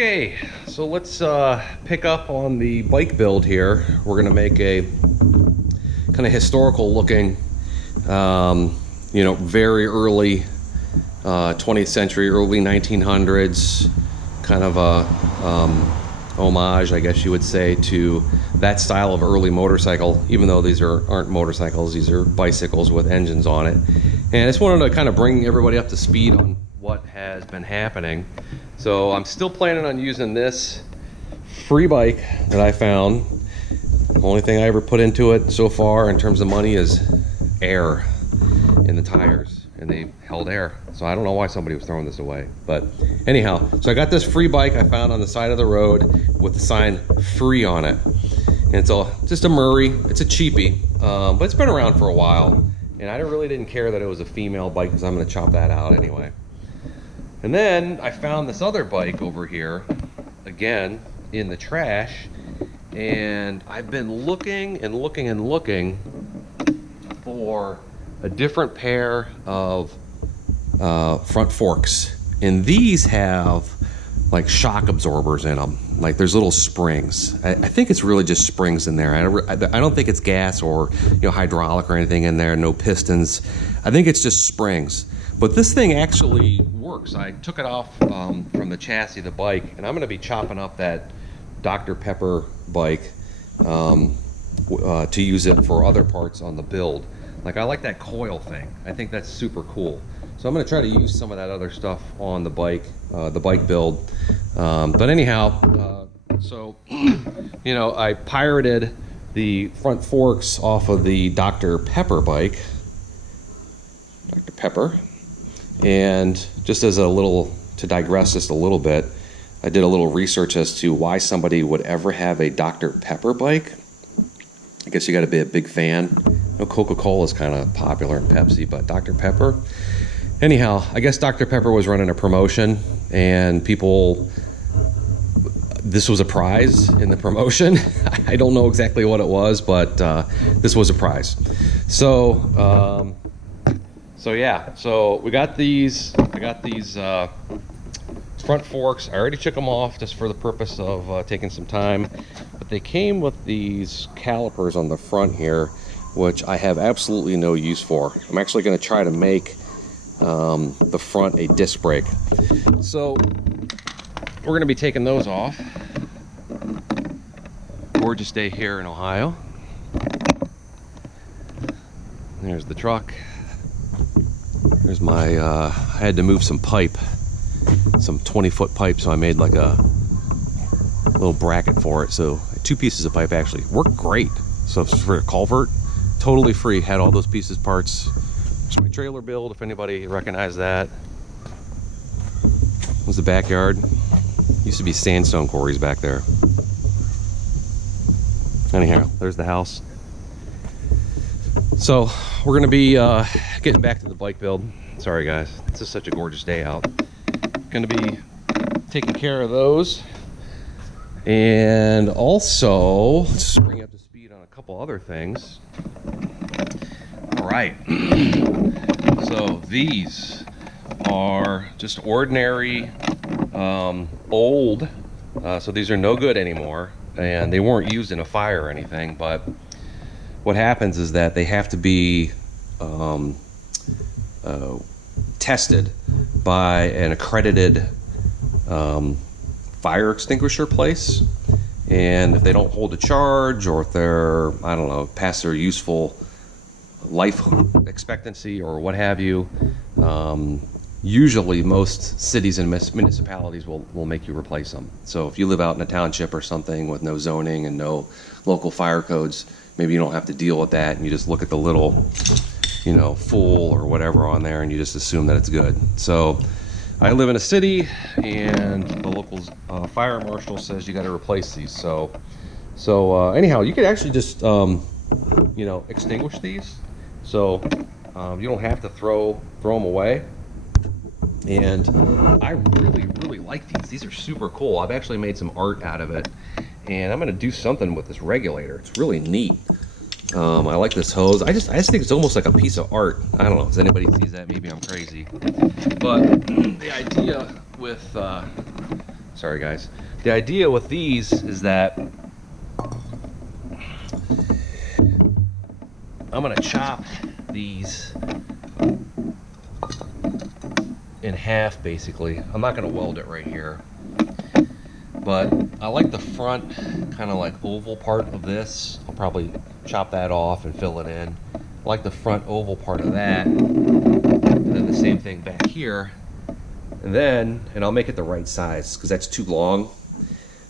Okay, so let's pick up on the bike build here. We're gonna make a kind of historical looking, very early 20th century, early 1900s, kind of a homage, I guess you would say, to that style of early motorcycle, even though these aren't motorcycles, these are bicycles with engines on it. And I just wanted to kind of bring everybody up to speed on what has been happening. So I'm still planning on using this free bike that I found. The only thing I ever put into it so far in terms of money is air in the tires, and they held air. So I don't know why somebody was throwing this away, but anyhow, so I got this free bike I found on the side of the road with the sign free on it. And it's just a Murray. It's a cheapie, but it's been around for a while, and I really didn't care that it was a female bike because I'm going to chop that out anyway. And then I found this other bike over here, again, in the trash, and I've been looking and looking and looking for a different pair of front forks. And these have like shock absorbers in them. Like there's little springs. I think it's really just springs in there. I don't think it's gas or hydraulic or anything in there, no pistons. I think it's just springs. But this thing actually works. I took it off from the chassis of the bike, and I'm going to be chopping up that Dr. Pepper bike to use it for other parts on the build. Like, I like that coil thing. I think that's super cool. So I'm going to try to use some of that other stuff on the bike build. But anyhow, I pirated the front forks off of the Dr. Pepper bike. Dr. Pepper. And just as to digress just a little bit, I did a little research as to why somebody would ever have a Dr. Pepper bike. I guess you got to be a big fan. Coca-Cola is kind of popular and Pepsi, but Dr. Pepper. Anyhow, I guess Dr. Pepper was running a promotion, and this was a prize in the promotion. I don't know exactly what it was, but this was a prize. So yeah, so we got these. I got these front forks. I already took them off just for the purpose of taking some time, but they came with these calipers on the front here, which I have absolutely no use for. I'm actually going to try to make the front a disc brake. So we're going to be taking those off. Gorgeous day here in Ohio. There's the truck. There's my, I had to move some pipe, some 20-foot pipe, so I made like a little bracket for it. So 2 pieces of pipe actually worked great. So for a culvert, totally free, had all those pieces, parts. There's my trailer build, if anybody recognized that. It was the backyard. Used to be sandstone quarries back there. Anyhow, there's the house. So we're gonna be getting back to the bike build. Sorry guys, it's just such a gorgeous day out. Gonna be taking care of those, and also let's bring you up to speed on a couple other things. All right, so these are just ordinary old, so these are no good anymore, and they weren't used in a fire or anything, but what happens is that they have to be tested by an accredited fire extinguisher place, and if they don't hold a charge, or if they're, I don't know, past their useful life expectancy or what have you, usually most cities and municipalities will make you replace them. So if you live out in a township or something with no zoning and no local fire codes, maybe you don't have to deal with that, and you just look at the little, full or whatever on there, and you just assume that it's good. So I live in a city, and the local fire marshal says you got to replace these. So anyhow, you could actually just extinguish these, so you don't have to throw them away. And I really like these. These are super cool. I've actually made some art out of it, and I'm going to do something with this regulator. It's really neat. I like this hose. I just think it's almost like a piece of art. I don't know. Does anybody sees that? Maybe I'm crazy. But the idea with Sorry guys. The idea with these is that I'm gonna chop these in half basically. I'm not gonna weld it right here, but I like the front kind of like oval part of this. I'll probably chop that off and fill it in. I like the front oval part of that, and then the same thing back here. And I'll make it the right size because that's too long.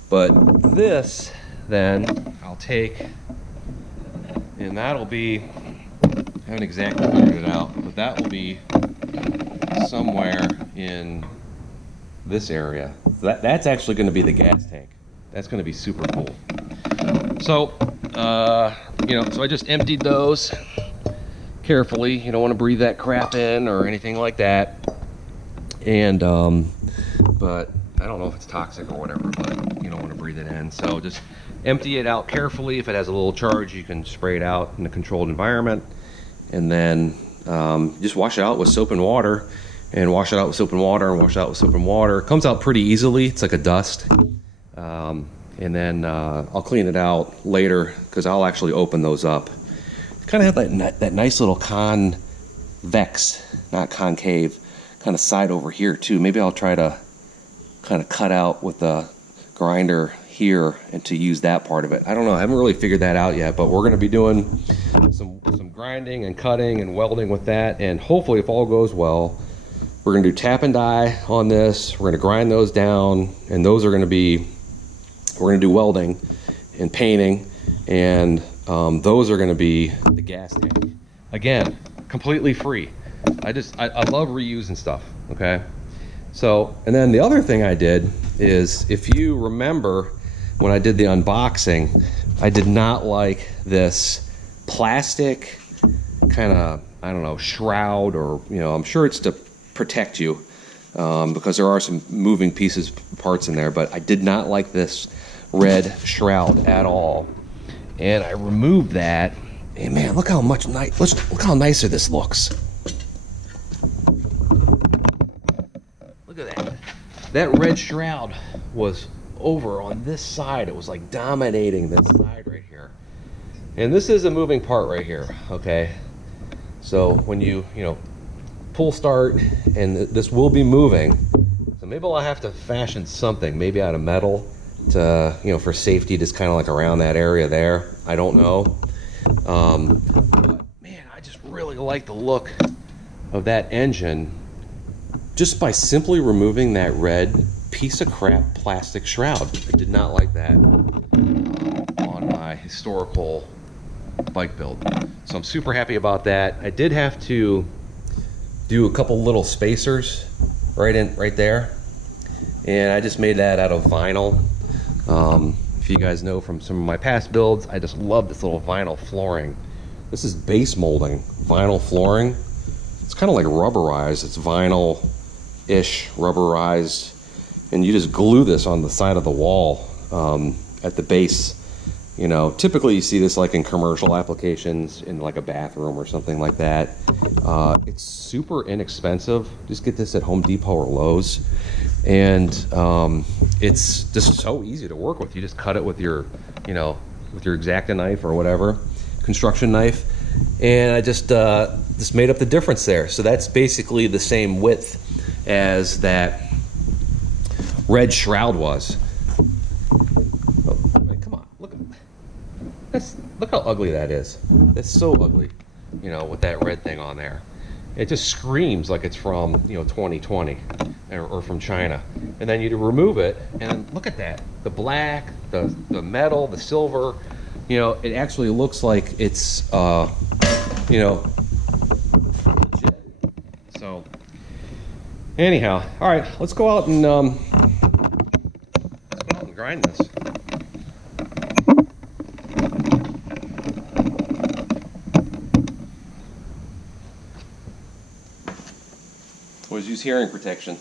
But this, then I'll take, and that'll be, I haven't exactly figured it out, but that will be somewhere in this area. That's actually going to be the gas tank. That's going to be super cool. So, so I just emptied those carefully. You don't want to breathe that crap in or anything like that. And, but I don't know if it's toxic or whatever, but you don't want to breathe it in. So just empty it out carefully. If it has a little charge, you can spray it out in a controlled environment. And then just wash it out with soap and water. And wash it out with soap and water, and wash it out with soap and water. It comes out pretty easily. It's like a dust. And then I'll clean it out later because I'll actually open those up. Kind of have that nice little convex, not concave, kind of side over here too. Maybe I'll try to kind of cut out with the grinder here and to use that part of it. I don't know. I haven't really figured that out yet, but we're going to be doing some grinding and cutting and welding with that. And hopefully, if all goes well, we're going to do tap and die on this. We're going to grind those down, and those are going to be, we're going to do welding and painting, and those are going to be the gas tank. Again, completely free. I love reusing stuff, okay? So, and then the other thing I did is, if you remember when I did the unboxing, I did not like this plastic kind of, I don't know, shroud, or, I'm sure it's to protect you because there are some moving parts in there, but I did not like this red shroud at all. And I removed that, and man, look how look how nicer this looks. Look at that. That red shroud was over on this side. It was like dominating this side right here. And this is a moving part right here, okay? So when you pull start, and this will be moving, so maybe I'll have to fashion something, maybe out of metal, to for safety, just kind of like around that area there. I don't know, but man, I just really like the look of that engine just by simply removing that red piece of crap plastic shroud. I did not like that on my historical bike build, so I'm super happy about that. I did have to do a couple little spacers right there, and I just made that out of vinyl. If you guys know from some of my past builds, I just love this little vinyl flooring. This is base molding vinyl flooring. It's kind of like rubberized. It's vinyl-ish rubberized, and you just glue this on the side of the wall at the base. Typically you see this like in commercial applications in like a bathroom or something like that. It's super inexpensive. Just get this at Home Depot or Lowe's, and it's just so easy to work with. You just cut it with your X-Acto knife or whatever, construction knife, and I just made up the difference there. So that's basically the same width as that red shroud was. Look how ugly that is. That's so ugly, with that red thing on there. It just screams like it's from 2020 or from China. And then you remove it, and look at that. The black, the metal, the silver, it actually looks like it's legit. So anyhow, all right, let's go out and grind this. Always use hearing protection.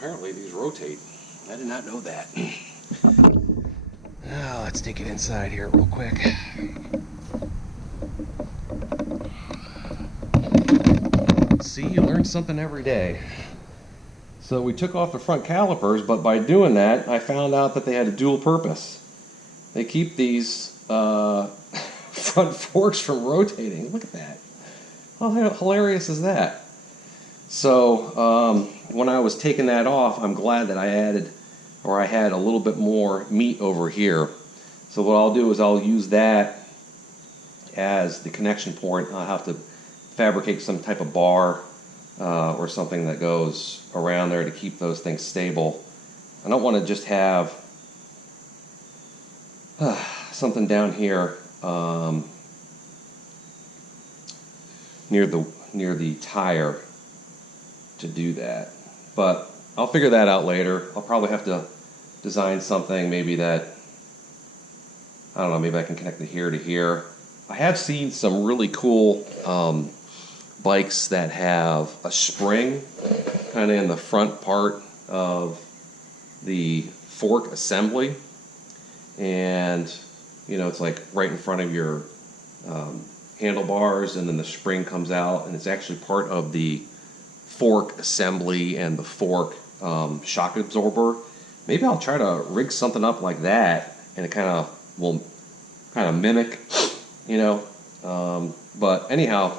apparently these rotate. I did not know that. Now, let's take it inside here real quick. See, you learn something every day. So we took off the front calipers, but by doing that, I found out that they had a dual purpose. They keep these front forks from rotating. Look at that. How hilarious is that? So when I was taking that off, I'm glad that I had a little bit more meat over here. So what I'll do is I'll use that as the connection point. I'll have to fabricate some type of bar or something that goes around there to keep those things stable. I don't want to just have something down here near the tire to do that. But I'll figure that out later. I'll probably have to design something maybe that, I don't know, maybe I can connect the here to here. I have seen some really cool bikes that have a spring kind of in the front part of the fork assembly, and you know, it's like right in front of your handlebars, and then the spring comes out, and it's actually part of the fork assembly and the fork shock absorber. Maybe I'll try to rig something up like that, and it will mimic, you know. But anyhow,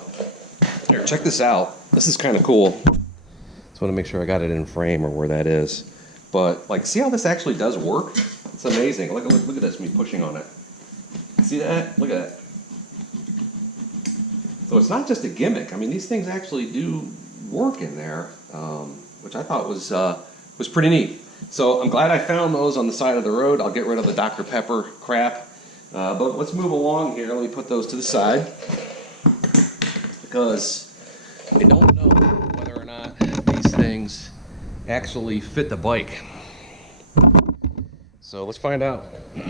here, check this out. This is kind of cool. Just want to make sure I got it in frame or where that is. But like, see how this actually does work? It's amazing. Look at this, me pushing on it. See that? Look at that. So it's not just a gimmick. I mean, these things actually do work in there, which I thought was pretty neat. So I'm glad I found those on the side of the road. I'll get rid of the Dr. Pepper crap. But let's move along here. Let me put those to the side, because I don't know whether or not these things actually fit the bike. So let's find out. Put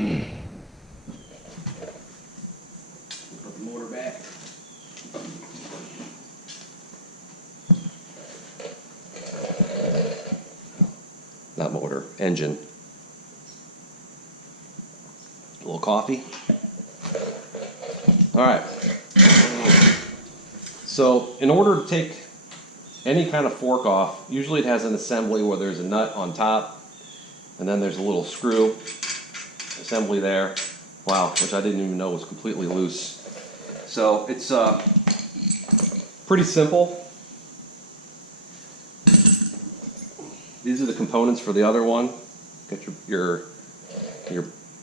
the motor back. Not motor, engine. A little coffee. All right. So in order to take any kind of fork off, usually it has an assembly where there's a nut on top, and then there's a little screw assembly there. Wow, which I didn't even know was completely loose. So it's pretty simple. These are the components for the other one. Get your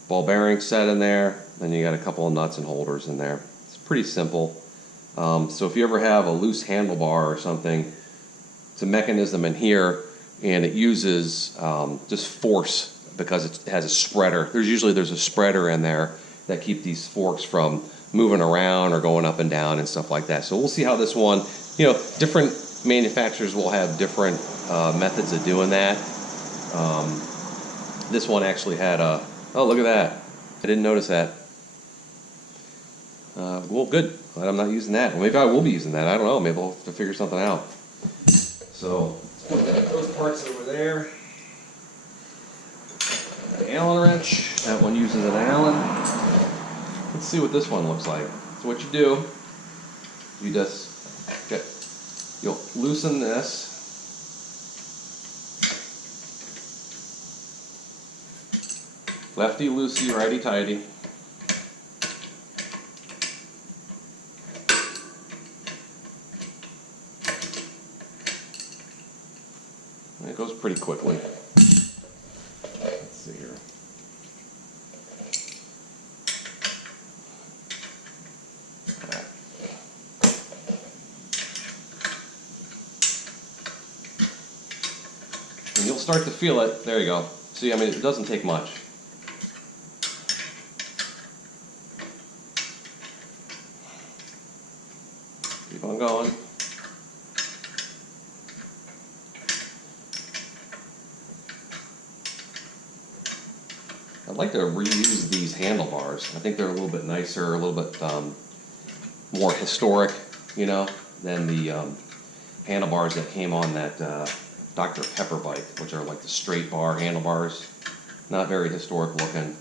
ball bearing set in there, then you got a couple of nuts and holders in there. It's pretty simple. So if you ever have a loose handlebar or something, it's a mechanism in here, and it uses just force because it has a spreader. There's a spreader in there that keep these forks from moving around or going up and down and stuff like that. So we'll see how this one, you know, different manufacturers will have different methods of doing that. This one actually had a, oh, look at that. I didn't notice that. Well, good. Glad I'm not using that. Well, maybe I will be using that. I don't know. Maybe I'll have to figure something out. So, let's put those parts over there. An Allen wrench. That one uses an Allen. Let's see what this one looks like. So what you do, you just you'll loosen this. Lefty loosey, righty tighty. It goes pretty quickly. Let's see here. Right. And you'll start to feel it. There you go. See, I mean, it doesn't take much. Keep on going. I'd like to reuse these handlebars. I think they're a little bit nicer, a little bit more historic, you know, than the handlebars that came on that Dr. Pepper bike, which are like the straight bar handlebars. Not very historic looking.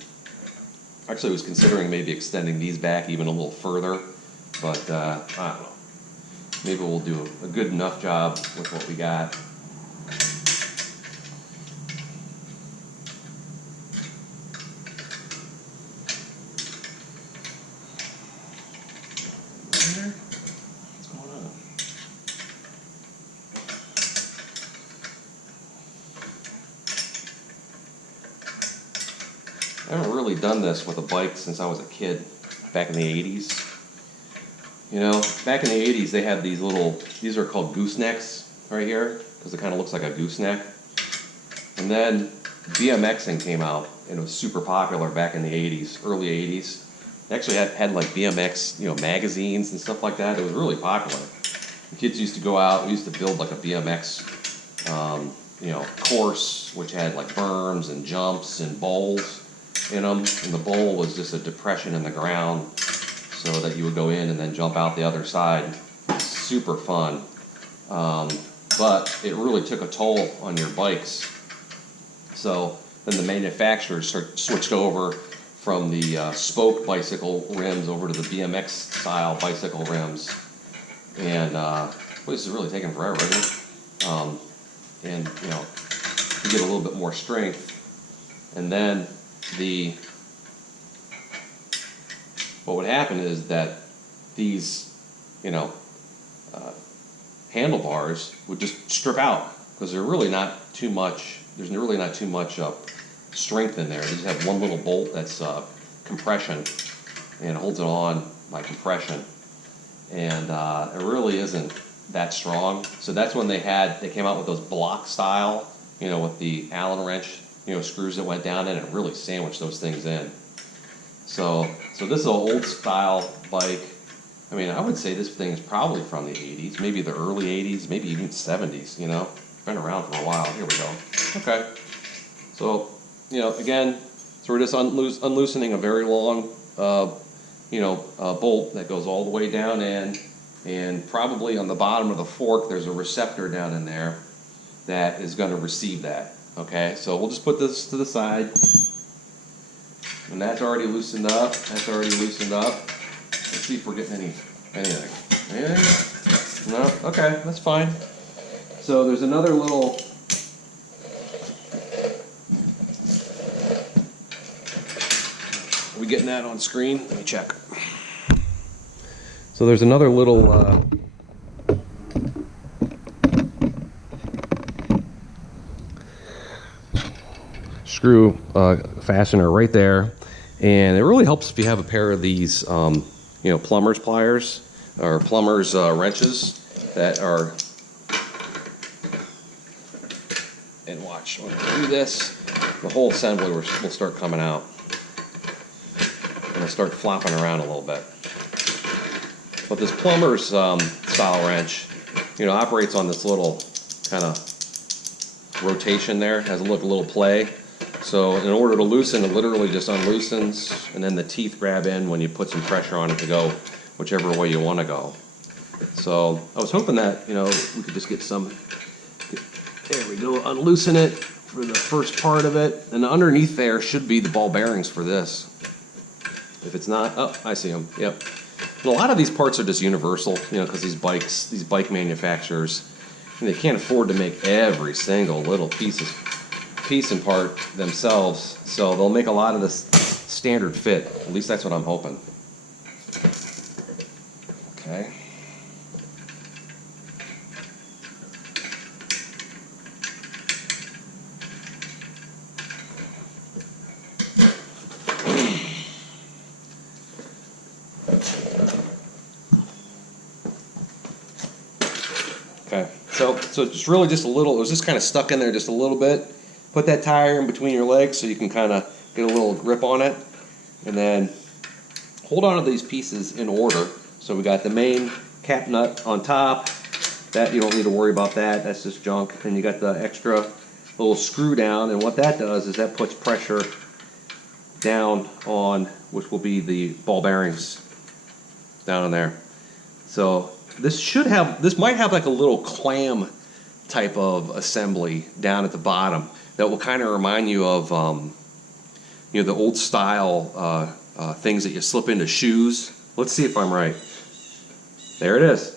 Actually, I was considering maybe extending these back even a little further, but I don't know. Maybe we'll do a good enough job with what we got. What's going on? I haven't really done this with a bike since I was a kid, back in the 80s. You know, back in the 80s they had these little, these are called goosenecks right here, because it kind of looks like a gooseneck. And then BMXing came out, and it was super popular back in the 80s, early 80s. They actually had like BMX, you know, magazines and stuff like that. It was really popular. The kids used to go out, we used to build like a BMX, you know, course, which had like berms and jumps and bowls in them, and the bowl was just a depression in the ground so that you would go in and then jump out the other side. Super fun, but it really took a toll on your bikes. So then the manufacturers switched over from the spoke bicycle rims over to the BMX style bicycle rims, and boy, this is really taking forever, isn't it? And you know, you get a little bit more strength, and then what would happen is that these, you know, handlebars would just strip out because they're really not too much. There's really not too much strength in there. They just have one little bolt that's compression, and it holds it on by compression, and it really isn't that strong. So that's when they came out with those block style, you know, with the Allen wrench, you know, screws that went down in, and it really sandwiched those things in. So this is an old style bike. I mean, I would say this thing is probably from the 80s, maybe the early 80s, maybe even 70s, you know. Been around for a while. Here we go. Okay. So, you know, again, so we're just unloosening a very long, you know, bolt that goes all the way down in, and probably on the bottom of the fork there's a receptor down in there that is going to receive that. Okay, so we'll just put this to the side. And that's already loosened up. That's already loosened up. Let's see if we're getting anything. Anything? No? Okay, that's fine. So there's another little... Are we getting that on screen? Let me check. So there's another little... screw fastener right there, and it really helps if you have a pair of these you know, plumber's pliers or plumber's wrenches that are, and watch, when I do this, the whole assembly will start coming out, and it'll start flopping around a little bit. But this plumber's style wrench, you know, operates on this little kind of rotation there, has a little play. So in order to loosen, it literally just unloosens, and then the teeth grab in when you put some pressure on it to go whichever way you want to go. So I was hoping that, you know, we could just get some, there we go, unloosen it for the first part of it. And underneath there should be the ball bearings for this. If it's not, oh, I see them, yep. And a lot of these parts are just universal, you know, because these bike manufacturers, they can't afford to make every single little piece and part themselves, so they'll make a lot of this standard fit. At least that's what I'm hoping. Okay. Okay. So just really just a little. It was just kind of stuck in there just a little bit. Put that tire in between your legs so you can kind of get a little grip on it, and then hold on to these pieces in order. So we got the main cap nut on top. That you don't need to worry about that. That's just junk. Then you got the extra little screw down, and what that does is that puts pressure down on, which will be the ball bearings down in there. So this might have like a little clam type of assembly down at the bottom that will kind of remind you of you know, the old style things that you slip into shoes. Let's see if I'm right. There it is.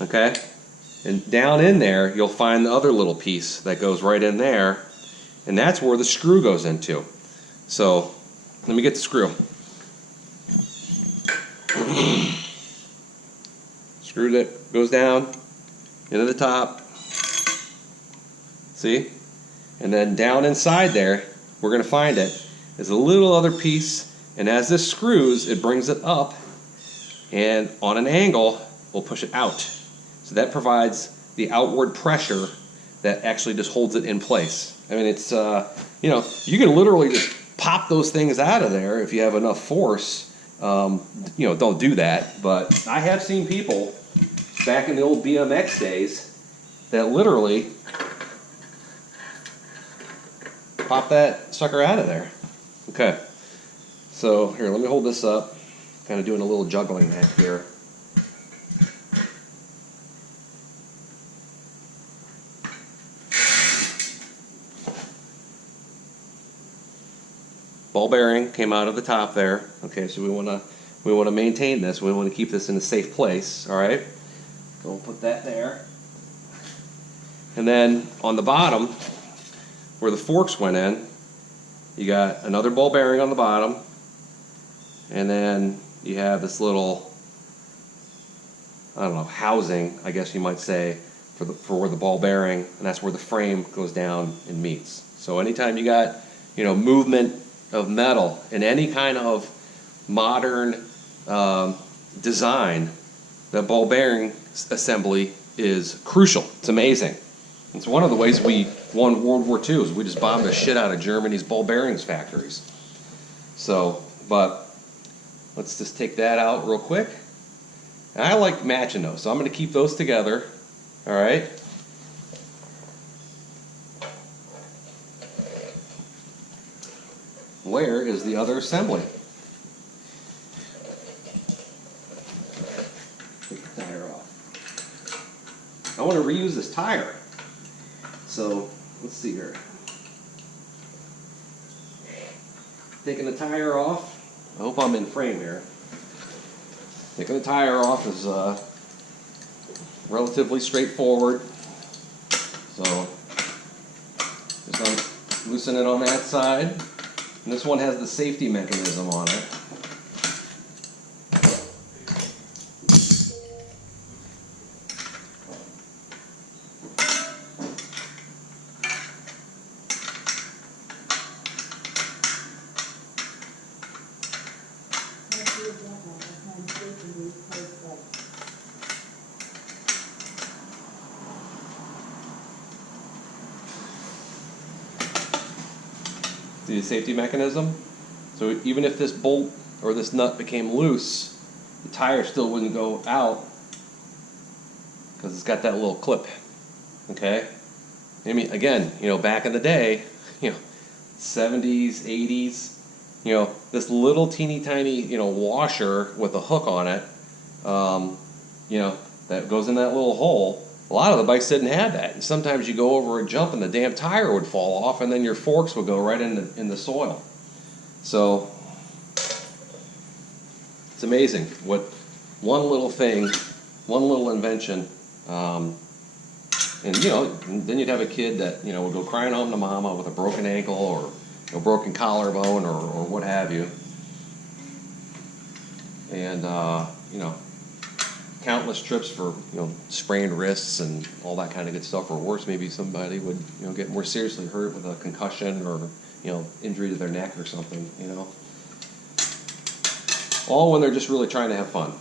Okay? And down in there, you'll find the other little piece that goes right in there, and that's where the screw goes into. So, let me get the screw. Screw that goes down into the top. See? And then down inside there, we're going to find it, is a little other piece, and as this screws, it brings it up, and on an angle, we'll push it out. So that provides the outward pressure that actually just holds it in place. I mean, it's, you know, you can literally just pop those things out of there if you have enough force. You know, don't do that, but I have seen people back in the old BMX days that literally pop that sucker out of there. Okay, so here, let me hold this up. Kind of doing a little juggling act here. Ball bearing came out of the top there. Okay, so we want to maintain this. We want to keep this in a safe place. All right, so we'll put that there. And then on the bottom, where the forks went in, you got another ball bearing on the bottom, and then you have this little, I don't know, housing, I guess you might say, for where the ball bearing, and that's where the frame goes down and meets. So anytime you got, you know, movement of metal in any kind of modern design, the ball bearing assembly is crucial. It's amazing. It's one of the ways we won World War II, is we just bombed the shit out of Germany's ball bearings factories. So, but let's just take that out real quick. And I like matching those, so I'm going to keep those together. All right. Where is the other assembly? Take the tire off. I want to reuse this tire. So, let's see here. Taking the tire off. I hope I'm in frame here. Taking the tire off is relatively straightforward. So, just loosen it on that side. And this one has the safety mechanism on it. See the safety mechanism? So even if this bolt or this nut became loose, the tire still wouldn't go out because it's got that little clip. Okay? I mean, again, you know, back in the day, you know, 70s, 80s, you know, this little teeny tiny, you know, washer with a hook on it, you know, that goes in that little hole. A lot of the bikes didn't have that, and sometimes you go over a jump and the damn tire would fall off, and then your forks would go right in the soil. So it's amazing what one little thing, one little invention, and you know, then you'd have a kid that, you know, would go crying home to mama with a broken ankle or a broken collarbone or what have you, and you know, countless trips for, you know, sprained wrists and all that kind of good stuff, or worse, maybe somebody would, you know, get more seriously hurt with a concussion or, you know, injury to their neck or something, you know, all when they're just really trying to have fun.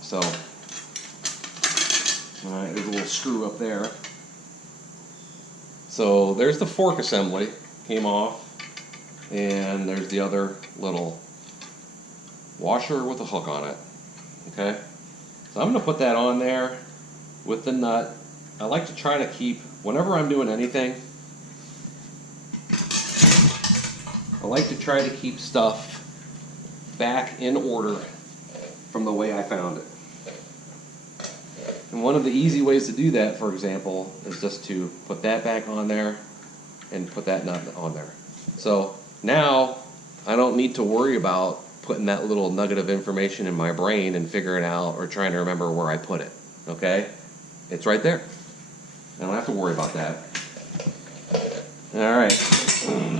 So, all right, there's a little screw up there. So there's the fork assembly, came off, and there's the other little washer with a hook on it. Okay. So I'm going to put that on there with the nut. I like to try to keep, whenever I'm doing anything, I like to try to keep stuff back in order from the way I found it. And one of the easy ways to do that, for example, is just to put that back on there and put that nut on there. So now I don't need to worry about putting that little nugget of information in my brain and figuring out or trying to remember where I put it. Okay? It's right there. I don't have to worry about that. Alright.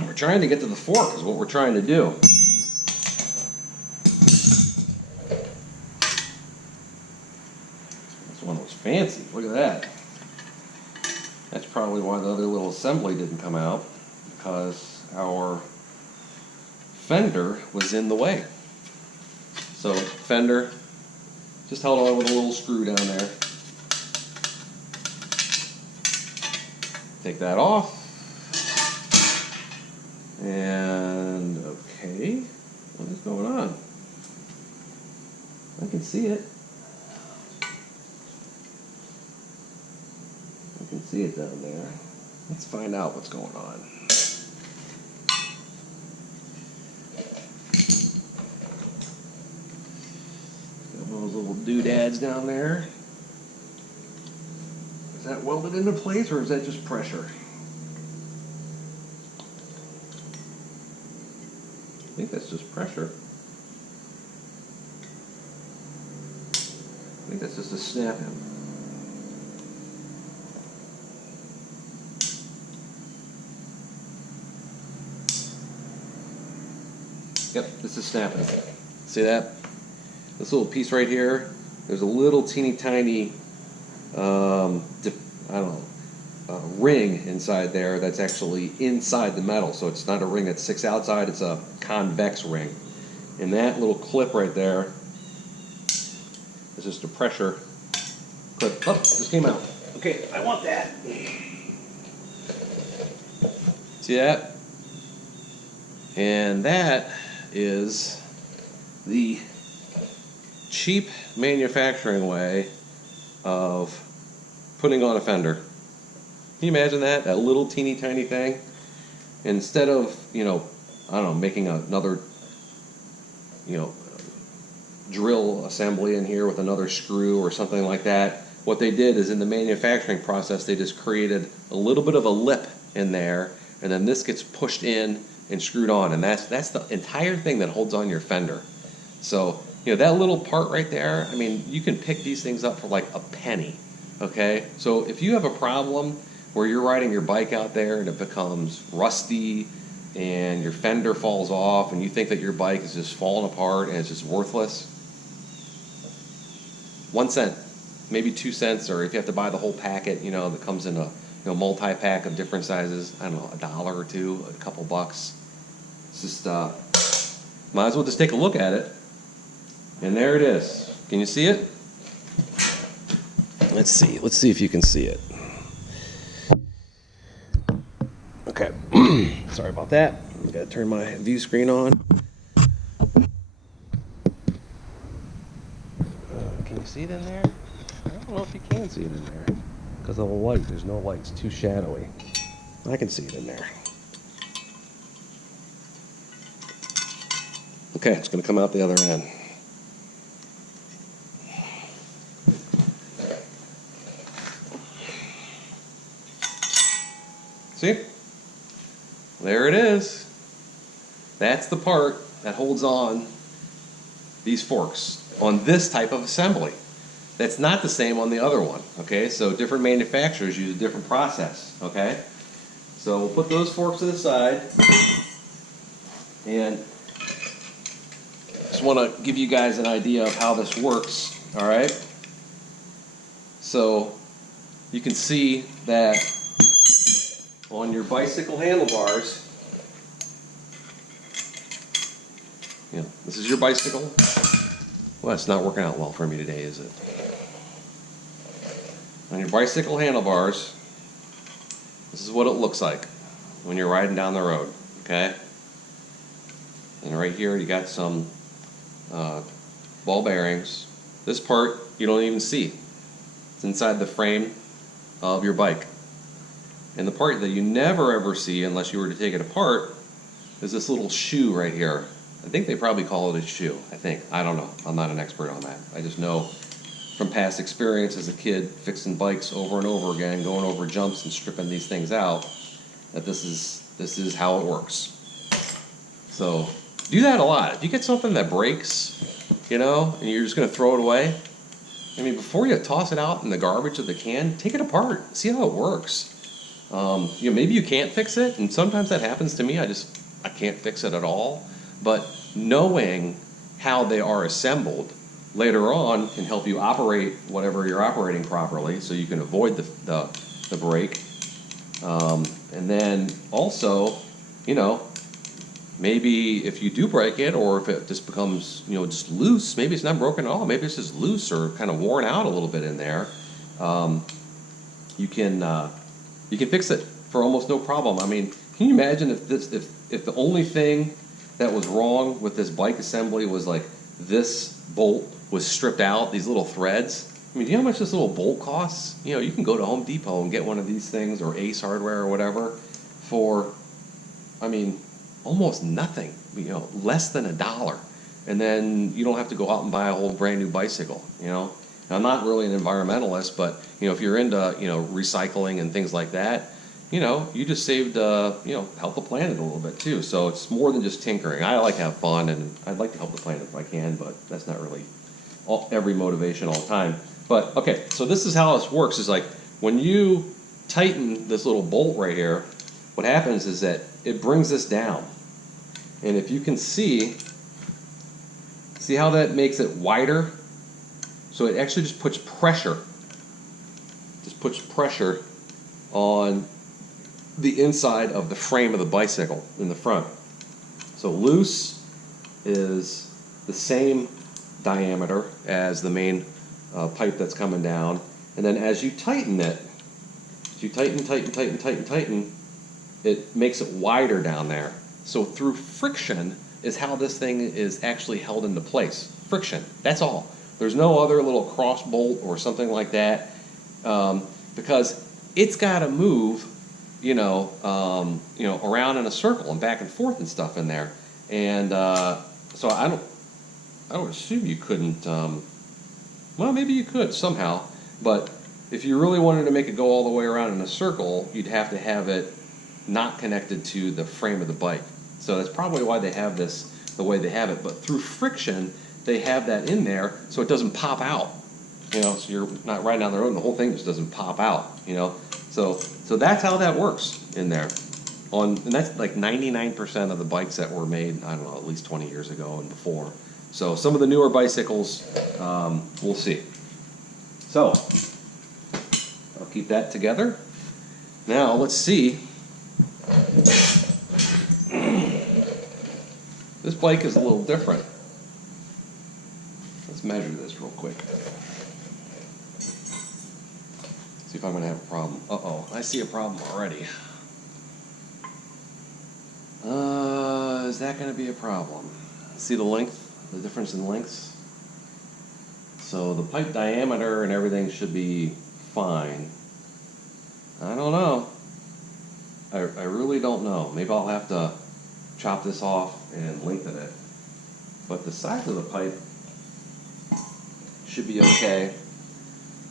We're trying to get to the fork is what we're trying to do. This one was fancy. Look at that. That's probably why the other little assembly didn't come out, because our fender was in the way. So fender, just held on with a little screw down there. Take that off. And okay, what is going on? I can see it. I can see it down there. Let's find out what's going on. Got those little doodads down there. Is that welded into place or is that just pressure? I think that's just pressure. I think that's just a snap in. Yep, this is snapping. See that? This little piece right here, there's a little teeny tiny, ring inside there that's actually inside the metal. So it's not a ring that sticks outside, it's a convex ring. And that little clip right there is just a pressure clip. Oh, just came out. Okay, I want that. See that? And that is the cheap manufacturing way of putting on a fender. Can you imagine that? That little teeny tiny thing? Instead of, making another, drill assembly in here with another screw or something like that, what they did is in the manufacturing process, they just created a little bit of a lip in there, and then this gets pushed in and screwed on, and that's the entire thing that holds on your fender. So, that little part right there, I mean, you can pick these things up for like a penny, okay? So if you have a problem where you're riding your bike out there and it becomes rusty and your fender falls off and you think that your bike is just falling apart and it's just worthless, 1 cent, maybe 2 cents, or if you have to buy the whole packet, that comes in a multi-pack of different sizes, I don't know, $1 or $2, a couple bucks. It's just, might as well just take a look at it. And there it is. Can you see it? Let's see if you can see it. Okay, sorry about that. I gotta turn my view screen on. Can you see it in there? I don't know if you can see it in there because of the light. There's no light. It's too shadowy. I can see it in there. Okay, it's gonna come out the other end. See? There it is. That's the part that holds on these forks on this type of assembly. That's not the same on the other one, okay? So different manufacturers use a different process, okay? So we'll put those forks to the side, and just want to give you guys an idea of how this works, all right? So you can see that on your bicycle handlebars, this is your bicycle. Well, it's not working out well for me today, is it? On your bicycle handlebars, this is what it looks like when you're riding down the road, okay? And right here you got some ball bearings. This part you don't even see. It's inside the frame of your bike. And the part that you never ever see unless you were to take it apart is this little shoe right here. I think they probably call it a shoe. I don't know. I'm not an expert on that. I just know from past experience as a kid fixing bikes over and over again, going over jumps and stripping these things out, that this is how it works. So do that a lot. If you get something that breaks, you know, and you're just going to throw it away, I mean, before you toss it out in the garbage of the can, take it apart, see how it works. You know, maybe you can't fix it, and sometimes that happens to me. I can't fix it at all. But knowing how they are assembled later on can help you operate whatever you're operating properly, so you can avoid the break. And then also, you know, maybe if you do break it, or if it just becomes, you know, just loose, maybe it's not broken at all, maybe it's just loose or kind of worn out a little bit in there, you can fix it for almost no problem. I mean, can you imagine if the only thing that was wrong with this bike assembly was like this bolt was stripped out, these little threads? I mean, do you know how much this little bolt costs? You know, you can go to Home Depot and get one of these things, or Ace Hardware or whatever, for, I mean, almost nothing, you know, less than $1. And then you don't have to go out and buy a whole brand new bicycle, you know. Now, I'm not really an environmentalist, but, you know, if you're into, you know, recycling and things like that, you know, you just saved, you know, help the planet a little bit too. So it's more than just tinkering. I like to have fun, and I'd like to help the planet if I can, but that's not really every motivation all the time. But, okay, so this is how this works, is like when you tighten this little bolt right here, what happens is that it brings this down. And if you can see how that makes it wider? So it actually just puts pressure on the inside of the frame of the bicycle in the front. So loose is the same diameter as the main pipe that's coming down, and then as you tighten it, tighten, it makes it wider down there. So through friction is how this thing is actually held into place. Friction, that's all. There's no other little cross bolt or something like that, because it's got to move, you know, around in a circle and back and forth and stuff in there. And so I don't assume you couldn't. Well, maybe you could somehow, but if you really wanted to make it go all the way around in a circle, you'd have to have it not connected to the frame of the bike. So that's probably why they have this the way they have it. But through friction, they have that in there so it doesn't pop out. You know, so you're not riding down the road and the whole thing just doesn't pop out. You know, so that's how that works in there. And that's like 99% of the bikes that were made, I don't know, at least 20 years ago and before. So some of the newer bicycles, we'll see. So I'll keep that together. Now let's see. This bike is a little different. Let's measure this real quick. See if I'm going to have a problem. Uh-oh, I see a problem already. Is that going to be a problem? See the length, the difference in lengths? So the pipe diameter and everything should be fine. I don't know. I really don't know. Maybe I'll have to chop this off and lengthen it. But the size of the pipe should be okay.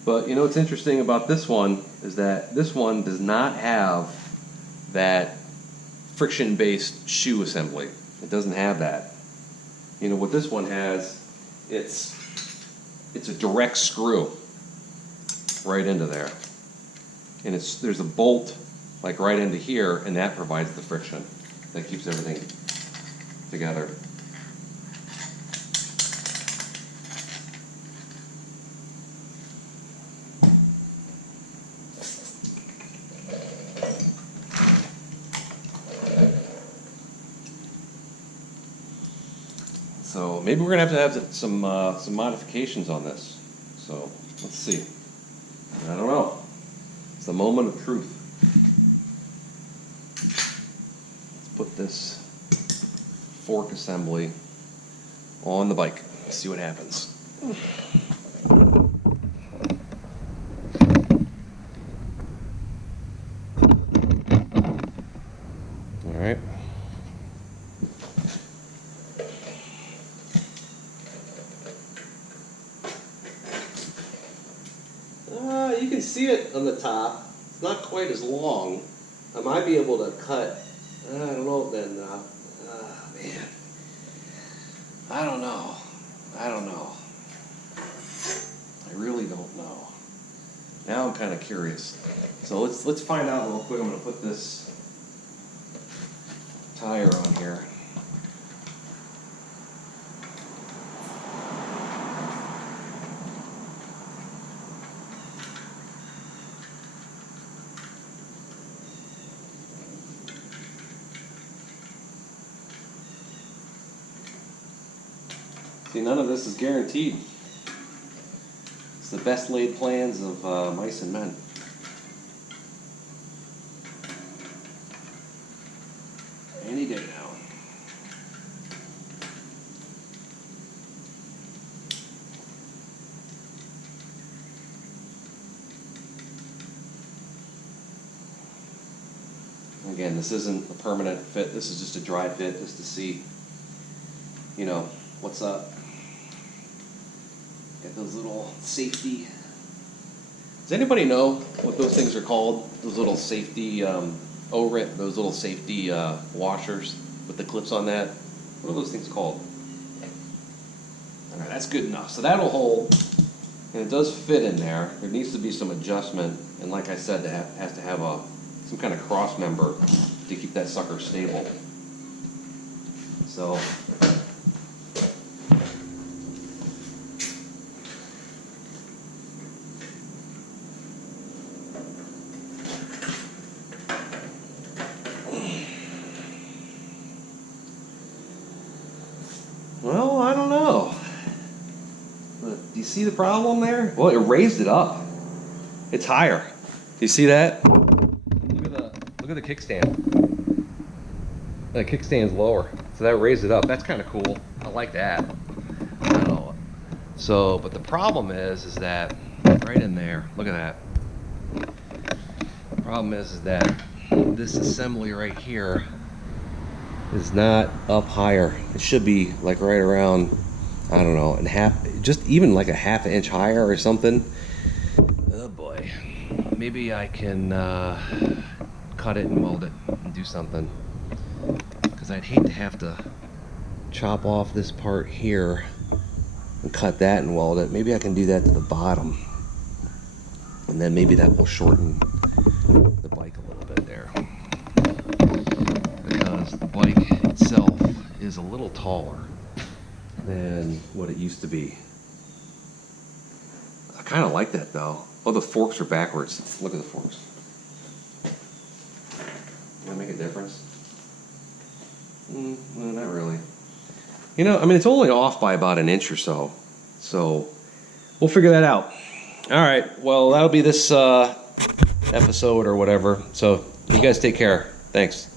But you know what's interesting about this one is that this one does not have that friction-based shoe assembly. It doesn't have that. You know what this one has? It's a direct screw right into there, and there's a bolt like right into here, and that provides the friction that keeps everything together. So maybe we're gonna have some modifications on this. So let's see. I don't know. It's the moment of truth. Let's put this fork assembly on the bike. Let's see what happens. All right. can see it on the top. It's not quite as long. I might be able to cut. I don't know then. Man. I don't know. I really don't know. Now I'm kind of curious. So let's find out real quick. I'm going to put this tire on here. See, none of this is guaranteed. It's the best laid plans of mice and men. Any day now. Again, this isn't a permanent fit. This is just a dry fit, just to see, you know, what's up. Got those little safety. Does anybody know what those things are called? Those little safety O-ring, those little safety washers with the clips on that. What are those things called? All right, that's good enough. So that'll hold, and it does fit in there. There needs to be some adjustment, and like I said, it has to have some kind of cross member to keep that sucker stable. So. Well, I don't know. Do you see the problem there? Well, it raised it up. It's higher. Do you see that? Look at the kickstand. The kickstand's lower, so that raised it up. That's kind of cool. I like that. I don't know. So, but the problem is that right in there. Look at that. The problem is that this assembly right here is not up higher. It should be like right around, I don't know, and just even like a ½ inch higher or something. Oh boy, maybe I can cut it and weld it and do something, because I'd hate to have to chop off this part here and cut that and weld it. Maybe I can do that to the bottom, and then maybe that will shorten the bike a little bit there. The bike itself is a little taller than what it used to be. I kind of like that though. Oh, the forks are backwards. Look at the forks. Does that make a difference? Well, not really. You know, I mean, it's only off by about an inch or so. So we'll figure that out. All right. Well, that'll be this episode or whatever. So you guys take care. Thanks.